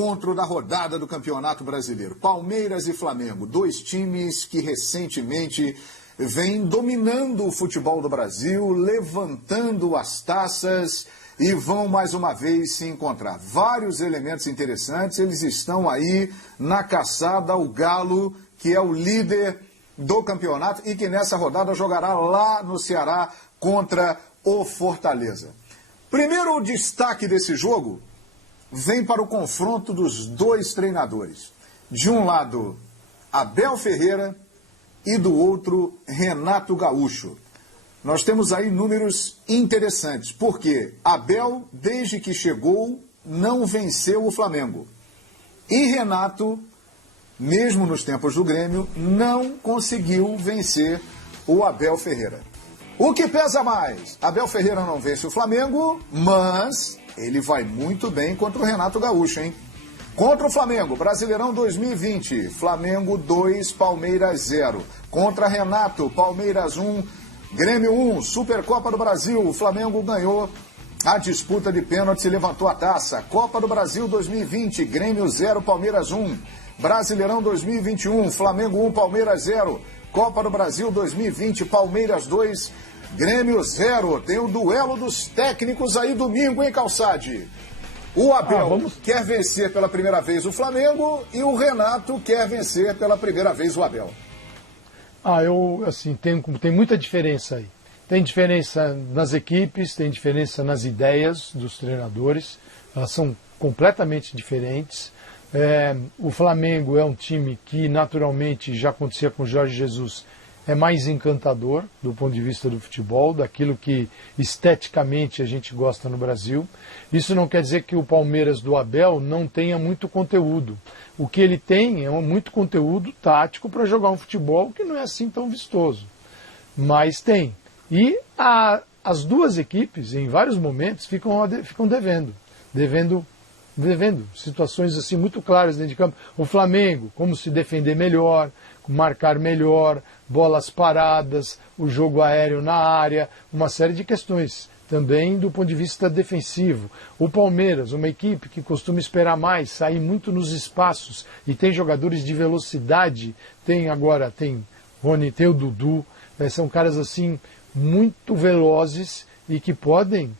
encontro da rodada do Campeonato Brasileiro. Palmeiras e Flamengo, dois times que recentemente vêm dominando o futebol do Brasil, levantando as taças e vão mais uma vez se encontrar. Vários elementos interessantes, eles estão aí na caçada ao Galo, que é o líder do campeonato e que nessa rodada jogará lá no Ceará contra o Fortaleza. Primeiro destaque desse jogo vem para o confronto dos dois treinadores. De um lado, Abel Ferreira e do outro, Renato Gaúcho. Nós temos aí números interessantes, porque Abel, desde que chegou, não venceu o Flamengo. E Renato, mesmo nos tempos do Grêmio, não conseguiu vencer o Abel Ferreira. O que pesa mais? Abel Ferreira não vence o Flamengo, mas ele vai muito bem contra o Renato Gaúcho, hein? Contra o Flamengo, Brasileirão 2020, Flamengo 2, Palmeiras 0. Contra Renato, Palmeiras 1, Grêmio 1, Supercopa do Brasil, o Flamengo ganhou a disputa de pênaltis e levantou a taça. Copa do Brasil 2020, Grêmio 0, Palmeiras 1. Brasileirão 2021, Flamengo 1, Palmeiras 0. Copa do Brasil 2020, Palmeiras 2, Grêmio 0. Tem o duelo dos técnicos aí domingo, hein, Calçade? O Abel quer vencer pela primeira vez o Flamengo e o Renato quer vencer pela primeira vez o Abel. Tem muita diferença aí. Tem diferença nas equipes, tem diferença nas ideias dos treinadores, elas são completamente diferentes. O Flamengo é um time que naturalmente já acontecia com o Jorge Jesus, é mais encantador do ponto de vista do futebol, daquilo que esteticamente a gente gosta no Brasil. Isso não quer dizer que o Palmeiras do Abel não tenha muito conteúdo. O que ele tem é muito conteúdo tático para jogar um futebol que não é assim tão vistoso. Mas tem. E as duas equipes, em vários momentos, ficam devendo situações assim muito claras dentro de campo. O Flamengo, como se defender melhor, marcar melhor, bolas paradas, o jogo aéreo na área, uma série de questões. Também do ponto de vista defensivo. O Palmeiras, uma equipe que costuma esperar mais, sair muito nos espaços e tem jogadores de velocidade, tem Rony, tem o Dudu, são caras assim muito velozes e que podem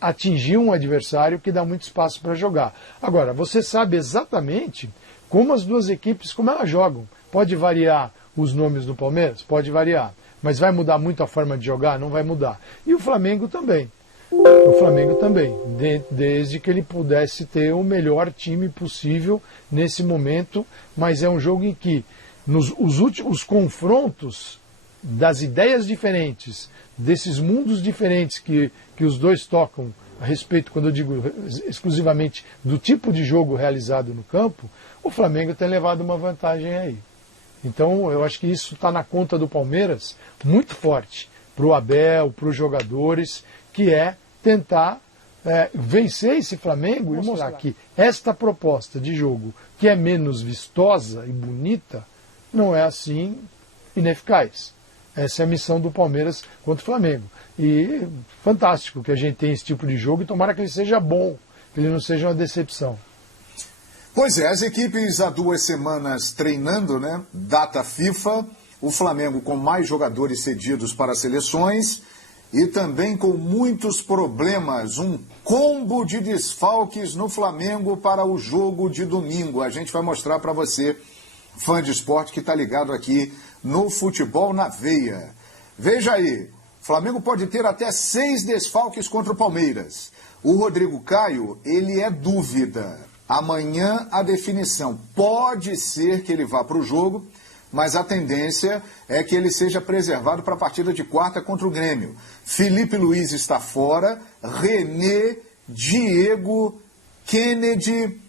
atingir um adversário que dá muito espaço para jogar. Agora, você sabe exatamente como as duas equipes, como elas jogam. Pode variar os nomes do Palmeiras? Pode variar. Mas vai mudar muito a forma de jogar? Não vai mudar. E o Flamengo também. Desde que ele pudesse ter o melhor time possível nesse momento, mas é um jogo em que os confrontos das ideias diferentes, desses mundos diferentes que os dois tocam a respeito, quando eu digo exclusivamente do tipo de jogo realizado no campo, o Flamengo tem levado uma vantagem aí. Então, eu acho que isso está na conta do Palmeiras muito forte, para o Abel, para os jogadores, que é tentar vencer esse Flamengo e mostrar que esta proposta de jogo, que é menos vistosa e bonita, não é assim ineficaz. Essa é a missão do Palmeiras contra o Flamengo. E fantástico que a gente tenha esse tipo de jogo e tomara que ele seja bom, que ele não seja uma decepção. Pois é, as equipes há 2 semanas treinando, né? Data FIFA, o Flamengo com mais jogadores cedidos para as seleções e também com muitos problemas, um combo de desfalques no Flamengo para o jogo de domingo. A gente vai mostrar para você, fã de esporte que está ligado aqui no Futebol na Veia. Veja aí, o Flamengo pode ter até 6 desfalques contra o Palmeiras. O Rodrigo Caio, ele é dúvida. Amanhã a definição. Pode ser que ele vá para o jogo, mas a tendência é que ele seja preservado para a partida de quarta contra o Grêmio. Felipe Luiz está fora, René, Diego, Kennedy,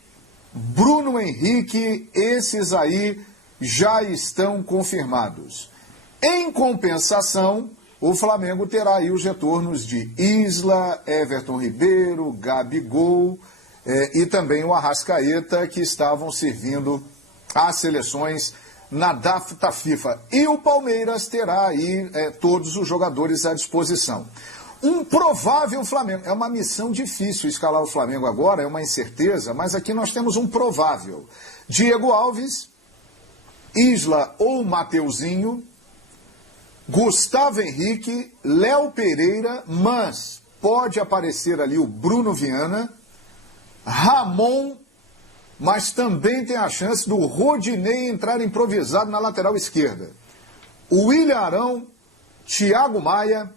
Bruno Henrique, esses aí já estão confirmados. Em compensação, o Flamengo terá aí os retornos de Isla, Everton Ribeiro, Gabigol e também o Arrascaeta, que estavam servindo às seleções na data FIFA. E o Palmeiras terá aí todos os jogadores à disposição. um provável Flamengo. É uma missão difícil escalar o Flamengo agora, é uma incerteza, mas aqui nós temos um provável. Diego Alves, Isla ou Mateuzinho, Gustavo Henrique, Léo Pereira, mas pode aparecer ali o Bruno Viana, Ramon, mas também tem a chance do Rodinei entrar improvisado na lateral esquerda. O William Arão, Thiago Maia,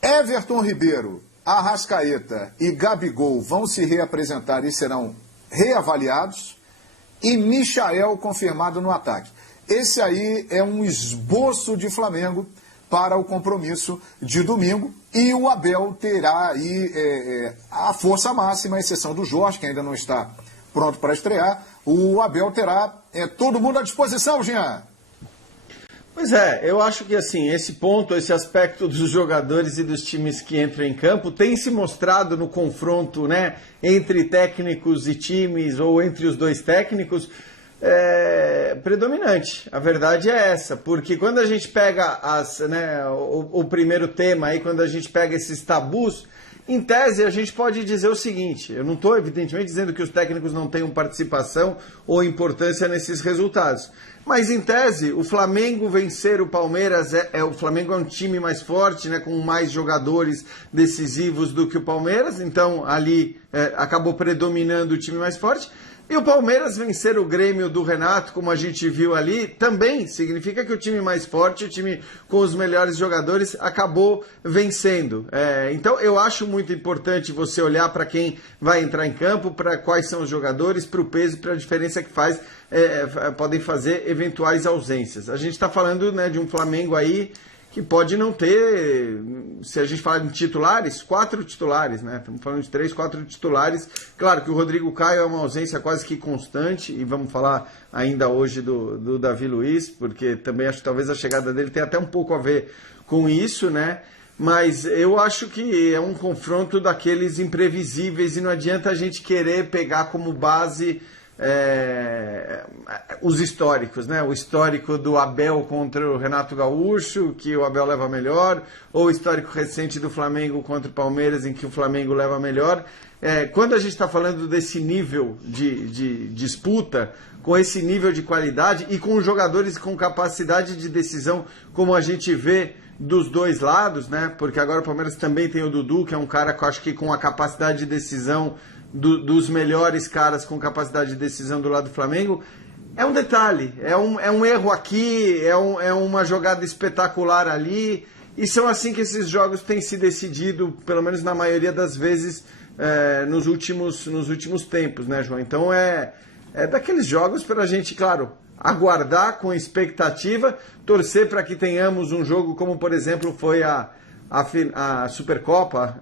Everton Ribeiro, Arrascaeta e Gabigol vão se reapresentar e serão reavaliados. E Michael confirmado no ataque. Esse aí é um esboço de Flamengo para o compromisso de domingo. E o Abel terá aí a força máxima, à exceção do Jorge, que ainda não está pronto para estrear. O Abel terá todo mundo à disposição, Jean. Pois é, eu acho que assim, esse ponto, esse aspecto dos jogadores e dos times que entram em campo tem se mostrado no confronto, né, entre técnicos e times ou entre os dois técnicos predominante. A verdade é essa, porque quando a gente pega o primeiro tema aí, quando a gente pega esses tabus, em tese a gente pode dizer o seguinte: eu não estou evidentemente dizendo que os técnicos não tenham participação ou importância nesses resultados, mas em tese o Flamengo vencer o Palmeiras, o Flamengo é um time mais forte, né, com mais jogadores decisivos do que o Palmeiras, então ali acabou predominando o time mais forte. E o Palmeiras vencer o Grêmio do Renato, como a gente viu ali, também significa que o time mais forte, o time com os melhores jogadores, acabou vencendo. Então eu acho muito importante você olhar para quem vai entrar em campo, para quais são os jogadores, para o peso, para a diferença que podem fazer eventuais ausências. A gente está falando, né, de um Flamengo aí que pode não ter, se a gente falar de titulares, 4 titulares, né? Estamos falando de 3, 4 titulares. Claro que o Rodrigo Caio é uma ausência quase que constante, e vamos falar ainda hoje do Davi Luiz, porque também acho que talvez a chegada dele tenha até um pouco a ver com isso, né? Mas eu acho que é um confronto daqueles imprevisíveis e não adianta a gente querer pegar como base os históricos, né? O histórico do Abel contra o Renato Gaúcho, que o Abel leva melhor, ou o histórico recente do Flamengo contra o Palmeiras, em que o Flamengo leva melhor. Quando a gente está falando desse nível de disputa, com esse nível de qualidade e com jogadores com capacidade de decisão, como a gente vê dos dois lados, né? Porque agora o Palmeiras também tem o Dudu, que é um cara que eu acho que com a capacidade de decisão dos melhores caras com capacidade de decisão do lado do Flamengo. É um detalhe, é um erro aqui, é uma jogada espetacular ali, e são assim que esses jogos têm se decidido, pelo menos na maioria das vezes, nos últimos tempos, né, João? Então é daqueles jogos para a gente, claro, aguardar com expectativa, torcer para que tenhamos um jogo como, por exemplo, foi a Supercopa,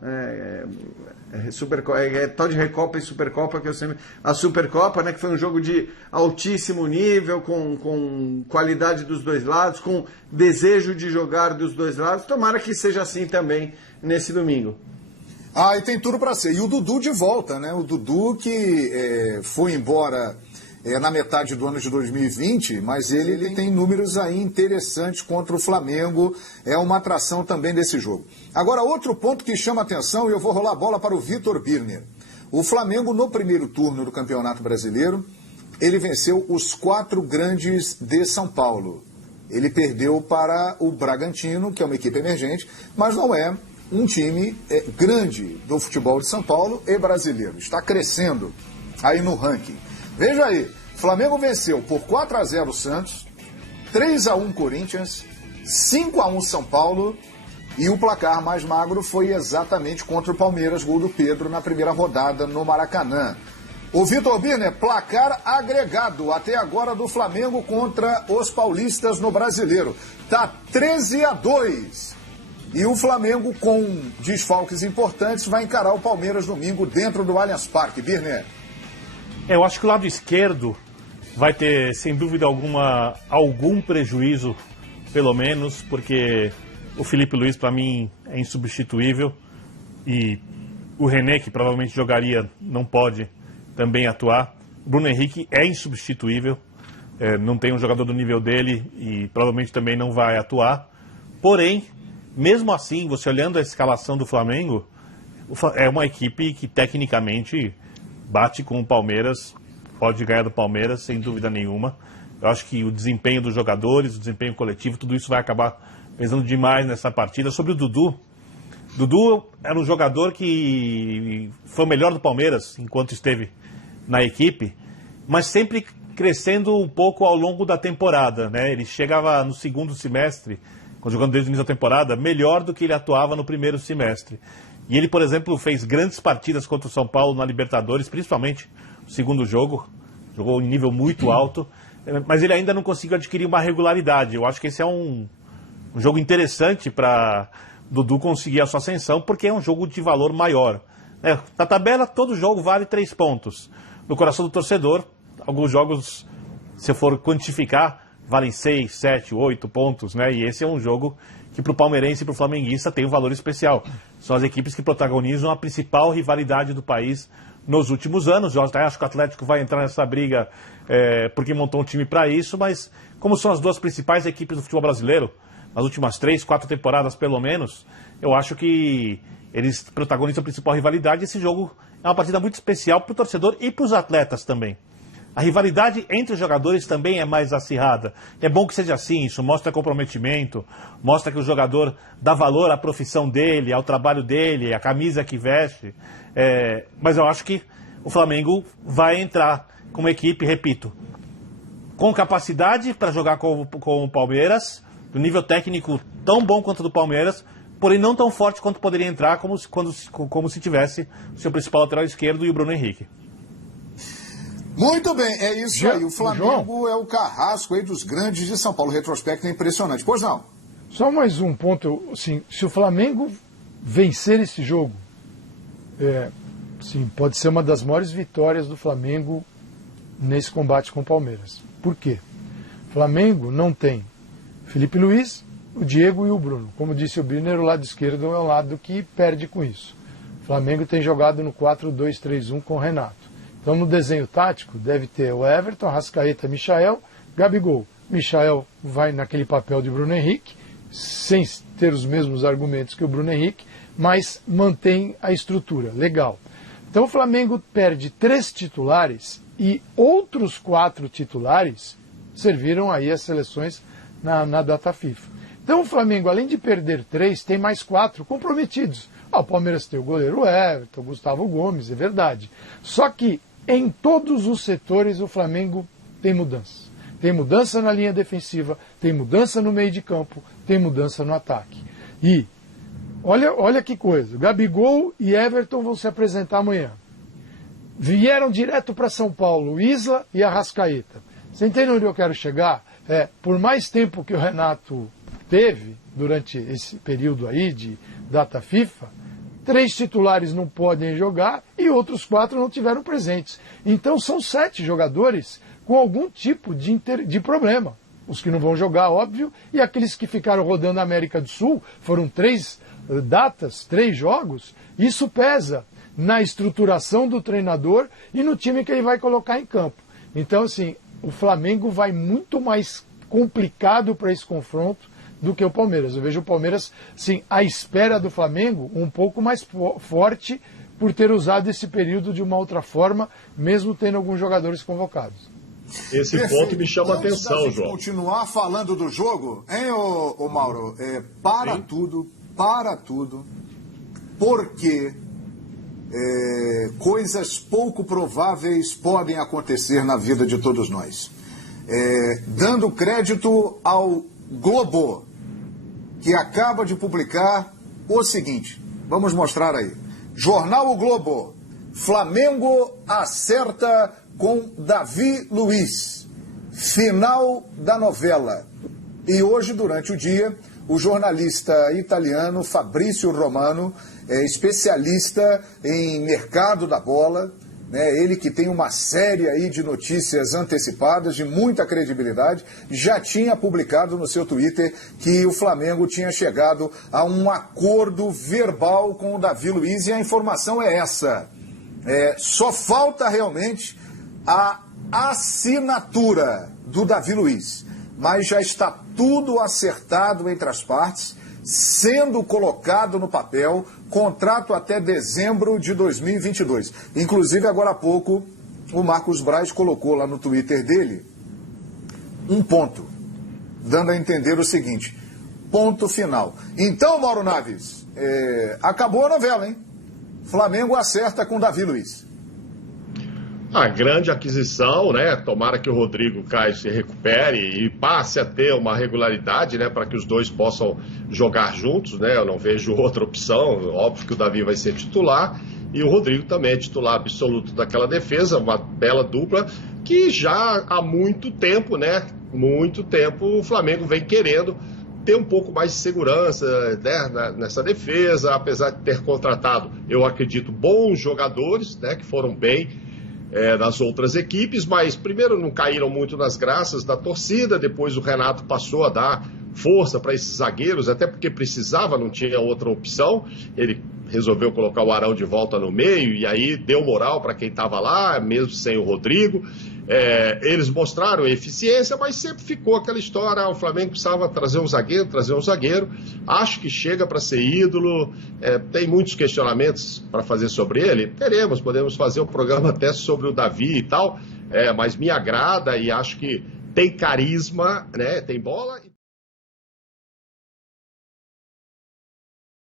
tal de Recopa e Supercopa, que eu sempre... A Supercopa, né, que foi um jogo de altíssimo nível, com qualidade dos dois lados, com desejo de jogar dos dois lados. Tomara que seja assim também nesse domingo. E tem tudo para ser. E o Dudu de volta, né? O Dudu que foi embora na metade do ano de 2020, mas ele tem números aí interessantes contra o Flamengo, é uma atração também desse jogo. Agora, outro ponto que chama atenção, e eu vou rolar a bola para o Vitor Birner. O Flamengo, no primeiro turno do Campeonato Brasileiro, ele venceu os 4 grandes de São Paulo. Ele perdeu para o Bragantino, que é uma equipe emergente, mas não é um time grande do futebol de São Paulo e brasileiro. Está crescendo aí no ranking. Veja aí, Flamengo venceu por 4-0 o Santos, 3-1 Corinthians, 5-1 São Paulo, e o placar mais magro foi exatamente contra o Palmeiras, gol do Pedro na primeira rodada no Maracanã. O Vitor Birner, placar agregado até agora do Flamengo contra os paulistas no Brasileiro. Tá 13-2. E o Flamengo, com desfalques importantes, vai encarar o Palmeiras domingo dentro do Allianz Parque. Birner. Eu acho que o lado esquerdo vai ter, sem dúvida alguma, algum prejuízo, pelo menos, porque o Felipe Luiz, para mim, é insubstituível. E o René, que provavelmente jogaria, não pode também atuar. O Bruno Henrique é insubstituível, não tem um jogador do nível dele e provavelmente também não vai atuar. Porém, mesmo assim, você olhando a escalação do Flamengo, é uma equipe que tecnicamente bate com o Palmeiras, pode ganhar do Palmeiras, sem dúvida nenhuma. Eu acho que o desempenho dos jogadores, o desempenho coletivo, tudo isso vai acabar pesando demais nessa partida. Sobre o Dudu era um jogador que foi o melhor do Palmeiras enquanto esteve na equipe, mas sempre crescendo um pouco ao longo da temporada, né? Ele chegava no segundo semestre, jogando desde o início da temporada, melhor do que ele atuava no primeiro semestre. E ele, por exemplo, fez grandes partidas contra o São Paulo na Libertadores, principalmente no segundo jogo, jogou em nível muito alto, mas ele ainda não conseguiu adquirir uma regularidade. Eu acho que esse é um jogo interessante para Dudu conseguir a sua ascensão, porque é um jogo de valor maior. Na tabela, todo jogo vale 3 pontos. No coração do torcedor, alguns jogos, se eu for quantificar, valem 6, 7, 8 pontos, né? E esse é um jogo que para o palmeirense e para o flamenguista tem um valor especial. São as equipes que protagonizam a principal rivalidade do país nos últimos anos. Eu acho que o Atlético vai entrar nessa briga porque montou um time para isso, mas como são as duas principais equipes do futebol brasileiro, nas últimas 3, 4 temporadas pelo menos, eu acho que eles protagonizam a principal rivalidade. Esse jogo é uma partida muito especial para o torcedor e para os atletas também. A rivalidade entre os jogadores também é mais acirrada. É bom que seja assim, isso mostra comprometimento, mostra que o jogador dá valor à profissão dele, ao trabalho dele, à camisa que veste. Mas eu acho que o Flamengo vai entrar com uma equipe, repito, com capacidade para jogar com o Palmeiras, do nível técnico tão bom quanto o do Palmeiras, porém não tão forte quanto poderia entrar como se tivesse o seu principal lateral esquerdo e o Bruno Henrique. Muito bem, é isso aí. O Flamengo é o carrasco aí dos grandes de São Paulo. O retrospecto é impressionante. Pois não? Só mais um ponto. Assim, se o Flamengo vencer esse jogo, sim, pode ser uma das maiores vitórias do Flamengo nesse combate com o Palmeiras. Por quê? O Flamengo não tem Felipe Luiz, o Diego e o Bruno. Como disse o Birner, o lado esquerdo é o lado que perde com isso. O Flamengo tem jogado no 4-2-3-1 com o Renato. Então, no desenho tático, deve ter o Everton, Arrascaeta, Michael, Gabigol. Michael vai naquele papel de Bruno Henrique, sem ter os mesmos argumentos que o Bruno Henrique, mas mantém a estrutura. Legal. Então, o Flamengo perde 3 titulares e outros 4 titulares serviram aí as seleções na data FIFA. Então, o Flamengo, além de perder 3, tem mais 4 comprometidos. O Palmeiras tem o goleiro Everton, o Gustavo Gomes, é verdade. Só que em todos os setores o Flamengo tem mudança. Tem mudança na linha defensiva, tem mudança no meio de campo, tem mudança no ataque. E olha que coisa, Gabigol e Everton vão se apresentar amanhã. Vieram direto para São Paulo, Isla e Arrascaeta. Você entende onde eu quero chegar? Por mais tempo que o Renato teve durante esse período aí de data FIFA, 3 titulares não podem jogar e outros 4 não tiveram presentes. Então são 7 jogadores com algum tipo de problema. Os que não vão jogar, óbvio, e aqueles que ficaram rodando a América do Sul, foram 3 datas, 3 jogos, isso pesa na estruturação do treinador e no time que ele vai colocar em campo. Então, assim, o Flamengo vai muito mais complicado para esse confronto do que o Palmeiras. Eu vejo o Palmeiras, sim, à espera do Flamengo, um pouco mais forte por ter usado esse período de uma outra forma, mesmo tendo alguns jogadores convocados. Esse ponto me chama a atenção, João. Continuar falando do jogo, hein, ô Mauro? Para tudo, porque coisas pouco prováveis podem acontecer na vida de todos nós. Dando crédito ao Globo, que acaba de publicar o seguinte, vamos mostrar aí. Jornal O Globo, Flamengo acerta com Davi Luiz, final da novela. E hoje, durante o dia, o jornalista italiano Fabrício Romano, especialista em mercado da bola, ele que tem uma série aí de notícias antecipadas, de muita credibilidade, já tinha publicado no seu Twitter que o Flamengo tinha chegado a um acordo verbal com o Davi Luiz, e a informação é essa. Só falta realmente a assinatura do Davi Luiz, mas já está tudo acertado entre as partes. sendo colocado no papel, contrato até dezembro de 2022. Inclusive, agora há pouco, o Marcos Braz colocou lá no Twitter dele um ponto, dando a entender o seguinte: ponto final. Então, Mauro Naves, acabou a novela, hein? Flamengo acerta com Davi Luiz. A grande aquisição, né? Tomara que o Rodrigo Caio se recupere e passe a ter uma regularidade, né? Para que os dois possam jogar juntos, né? Eu não vejo outra opção. Óbvio que o Davi vai ser titular e o Rodrigo também é titular absoluto daquela defesa, uma bela dupla que já há muito tempo, né? Muito tempo o Flamengo vem querendo ter um pouco mais de segurança, né, nessa defesa, apesar de ter contratado, eu acredito, bons jogadores, né? Que foram bem das outras equipes, mas primeiro não caíram muito nas graças da torcida, depois o Renato passou a dar força para esses zagueiros, até porque precisava, não tinha outra opção, ele resolveu colocar o Arão de volta no meio, e aí deu moral para quem estava lá, mesmo sem o Rodrigo. Eles mostraram eficiência, mas sempre ficou aquela história, o Flamengo precisava trazer um zagueiro, acho que chega para ser ídolo, tem muitos questionamentos para fazer sobre ele, podemos fazer um programa até sobre o Davi e tal, mas me agrada e acho que tem carisma, né? Tem bola.